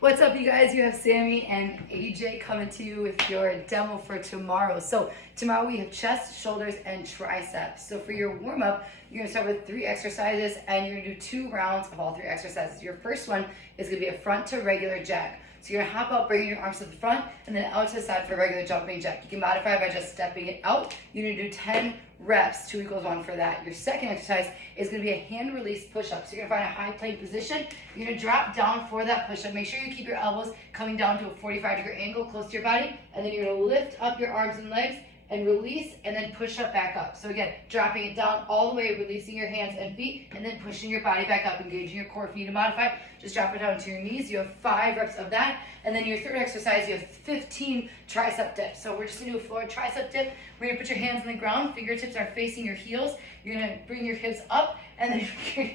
What's up, you guys? You have Sammy and AJ coming to you with your demo for tomorrow. So tomorrow we have chest, shoulders, and triceps. So for your warm-up, you're gonna start with 3 exercises and you're gonna do 2 rounds of all 3 exercises. Your first one is gonna be a front to regular jack. So you're gonna hop up, bringing your arms to the front, and then out to the side for a regular jumping jack. You can modify it by just stepping it out. You're gonna do 10 reps, 2 equals 1 for that. Your second exercise is gonna be a hand release push-up. So you're gonna find a high plank position. You're gonna drop down for that push-up. Make sure you keep your elbows coming down to a 45-degree angle close to your body, and then you're gonna lift up your arms and legs and release, and then push up back up. So again, dropping it down all the way, releasing your hands and feet, and then pushing your body back up, engaging your core. If you need to modify, just drop it down to your knees. You have 5 reps of that. And then your third exercise, you have 15 tricep dips. So we're just gonna do a floor tricep dip. We're gonna put your hands on the ground, fingertips are facing your heels. You're gonna bring your hips up, and then you're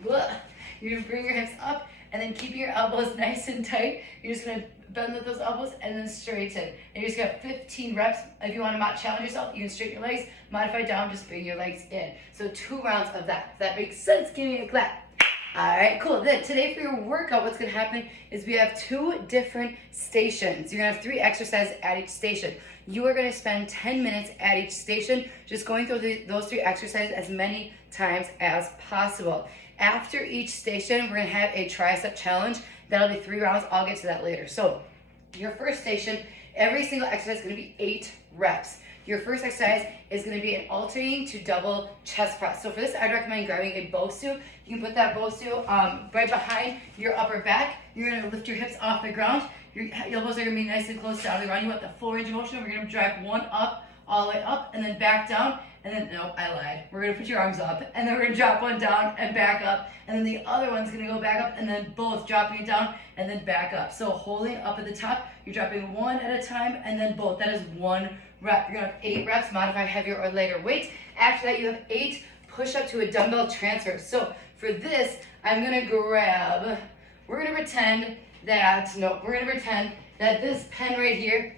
gonna bring your hips up, and then keeping your elbows nice and tight. You're just gonna bend those elbows and then straighten. And you just got 15 reps. If you want to challenge yourself, you can straighten your legs, modify down, just bring your legs in. So 2 rounds of that. If that makes sense, give me a clap. All right, cool. Then today for your workout, what's gonna happen is we have 2 different stations. You're gonna have 3 exercises at each station. You are gonna spend 10 minutes at each station, just going through those 3 exercises as many times as possible. After each station, we're gonna have a tricep challenge. That'll be 3 rounds. I'll get to that later. So your first station, every single exercise is gonna be 8 reps. Your first exercise is gonna be an alternating to double chest press. So for this, I'd recommend grabbing a BOSU. You can put that BOSU right behind your upper back. You're gonna lift your hips off the ground. Your elbows are gonna be nice and close down to the ground. You want the full range of motion. We're gonna drag one up, all the way up, and then back down. And then, no, I lied. We're gonna put your arms up, and then we're gonna drop one down and back up. And then the other one's gonna go back up, and then both dropping it down and then back up. So holding up at the top, you're dropping one at a time, and then both. That is 1 rep. You're gonna have 8 reps, modify heavier or lighter weight. After that, you have 8 push-up to a dumbbell transfer. So for this, I'm gonna grab, we're gonna pretend that this pen right here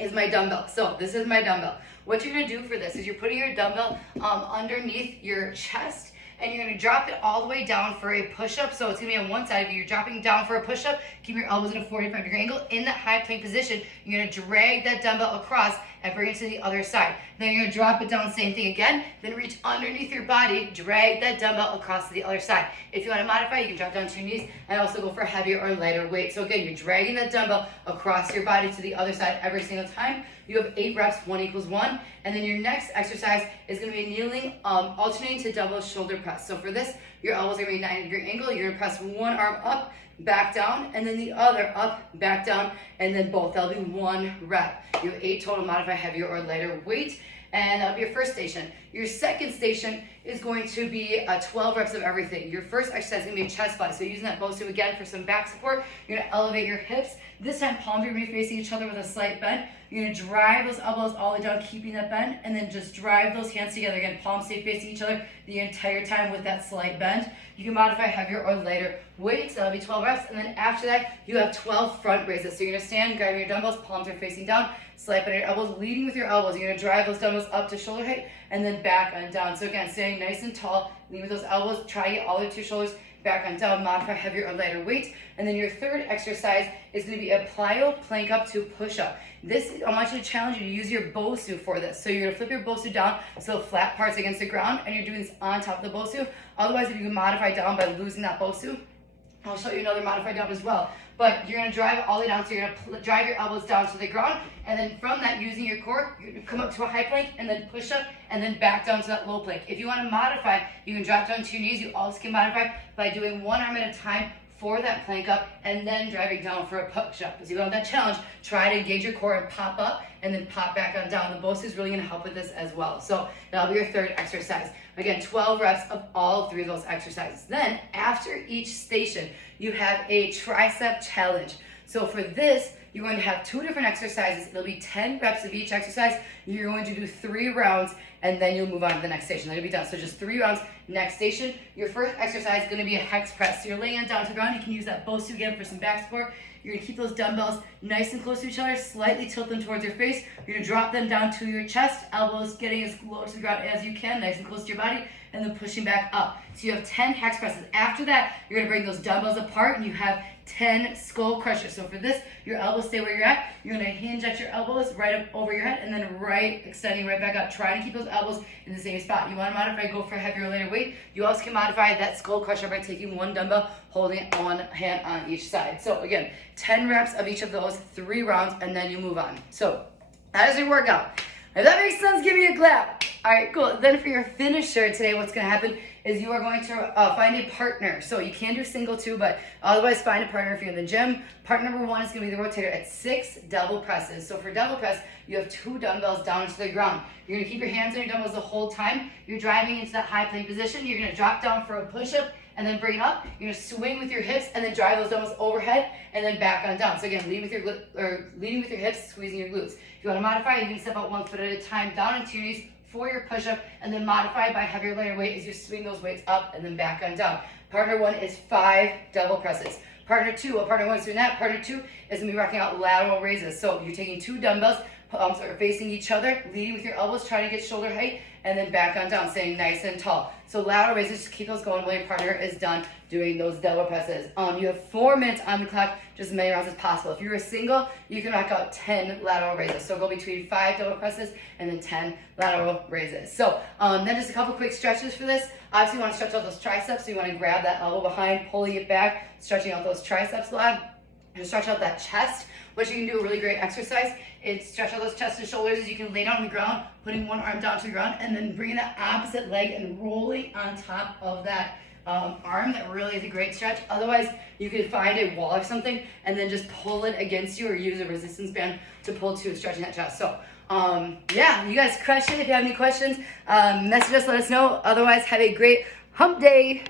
is my dumbbell. So this is my dumbbell. What you're gonna do for this is you're putting your dumbbell underneath your chest, and you're gonna drop it all the way down for a push-up. So it's gonna be on one side of you. You're dropping down for a push-up, keep your elbows in a 45-degree angle. In that high plank position, you're gonna drag that dumbbell across and bring it to the other side. Then you're gonna drop it down, same thing again, then reach underneath your body, drag that dumbbell across to the other side. If you wanna modify, you can drop down to your knees and also go for heavier or lighter weight. So again, you're dragging that dumbbell across your body to the other side every single time. You have 8 reps, 1 equals 1. And then your next exercise is gonna be kneeling, alternating to double shoulder press. So for this, your elbows are gonna be 90-degree angle. You're gonna press one arm up, back down, and then the other up, back down, and then both. That'll be 1 rep. You have 8 total, modify heavier or lighter weight. And that'll be your first station. Your second station is going to be 12 reps of everything. Your first exercise is gonna be a chest fly. So using that BOSU again for some back support, you're gonna elevate your hips. This time, palms are gonna be facing each other with a slight bend. You're gonna drive those elbows all the way down, keeping that bend, and then just drive those hands together. Again, palms stay facing each other the entire time with that slight bend. You can modify heavier or lighter weights. That'll be 12 reps. And then after that, you have 12 front raises. So you're gonna stand, grabbing your dumbbells, palms are facing down, slight bend your elbows, leading with your elbows. You're gonna drive those dumbbells up to shoulder height and then back and down. So again, standing nice and tall, lean with those elbows, try to get all the way to your shoulders, back and down, modify heavier or lighter weight. And then your third exercise is gonna be a plyo plank up to push up. This, I want you to challenge you to use your BOSU for this. So you're gonna flip your BOSU down so the flat part's against the ground, and you're doing this on top of the BOSU. Otherwise, if you can modify down by losing that BOSU, I'll show you another modified down as well. But you're gonna drive it all the way down, so you're gonna drive your elbows down to the ground, and then from that, using your core, you're gonna come up to a high plank, and then push up, and then back down to that low plank. If you wanna modify, you can drop down to your knees. You also can modify by doing 1 arm at a time for that plank up, and then driving down for a push-up. As you go on that challenge, try to engage your core and pop up, and then pop back on down. The BOSU is really gonna help with this as well. So that'll be your third exercise. Again, 12 reps of all 3 of those exercises. Then, after each station, you have a tricep challenge. So for this, you're going to have 2 different exercises. It'll be 10 reps of each exercise. You're going to do 3 rounds, and then you'll move on to the next station. That'll be done. So just 3 rounds. Next station, your first exercise is going to be a hex press. So you're laying down to the ground. You can use that BOSU again for some back support. You're gonna keep those dumbbells nice and close to each other, slightly tilt them towards your face. You're gonna drop them down to your chest, elbows getting as low to the ground as you can, nice and close to your body, and then pushing back up. So you have 10 hex presses. After that, you're gonna bring those dumbbells apart and you have 10 skull crushers. So for this, your elbows stay where you're at. You're gonna hinge at your elbows right up over your head and then extending right back up. Try to keep those elbows in the same spot. You wanna modify, go for a heavier or lighter weight. You also can modify that skull crusher by taking one dumbbell, holding it one hand on each side. So again, 10 reps of each of those, 3 rounds, and then you move on. So that is your workout. If that makes sense, give me a clap. All right, cool. Then for your finisher today, what's gonna happen is you are going to find a partner. So you can do single too, but otherwise find a partner if you're in the gym. Partner number 1 is gonna be the rotator at 6 double presses. So for double press, you have 2 dumbbells down to the ground. You're gonna keep your hands on your dumbbells the whole time. You're driving into that high plank position. You're gonna drop down for a push-up and then bring it up. You're gonna swing with your hips and then drive those dumbbells overhead and then back on down. So again, leading with your hips, squeezing your glutes. If you wanna modify, you can step out 1 foot at a time down into your knees for your push-up, and then modify by heavier lighter weight as you swing those weights up and then back on down. Partner 1 is 5 double presses. Partner 2, while partner 1 is doing that, partner 2 is gonna be rocking out lateral raises. So you're taking 2 dumbbells, are facing each other, leading with your elbows, trying to get shoulder height, and then back on down, staying nice and tall. So lateral raises, just keep those going while your partner is done doing those double presses. You have 4 minutes on the clock, just as many rounds as possible. If you're a single, you can knock out 10 lateral raises. So go between 5 double presses and then 10 lateral raises. So then just a couple quick stretches for this. Obviously you wanna stretch out those triceps, so you wanna grab that elbow behind, pulling it back, stretching out those triceps a lot, and stretch out that chest. What you can do, a really great exercise, is stretch out those chest and shoulders as you can lay down on the ground, putting one arm down to the ground, and then bringing that opposite leg and rolling on top of that arm. That really is a great stretch. Otherwise, you could find a wall or something and then just pull it against you or use a resistance band to pull to stretching that chest. So yeah, you guys crush it. If you have any questions, message us, let us know. Otherwise, have a great hump day.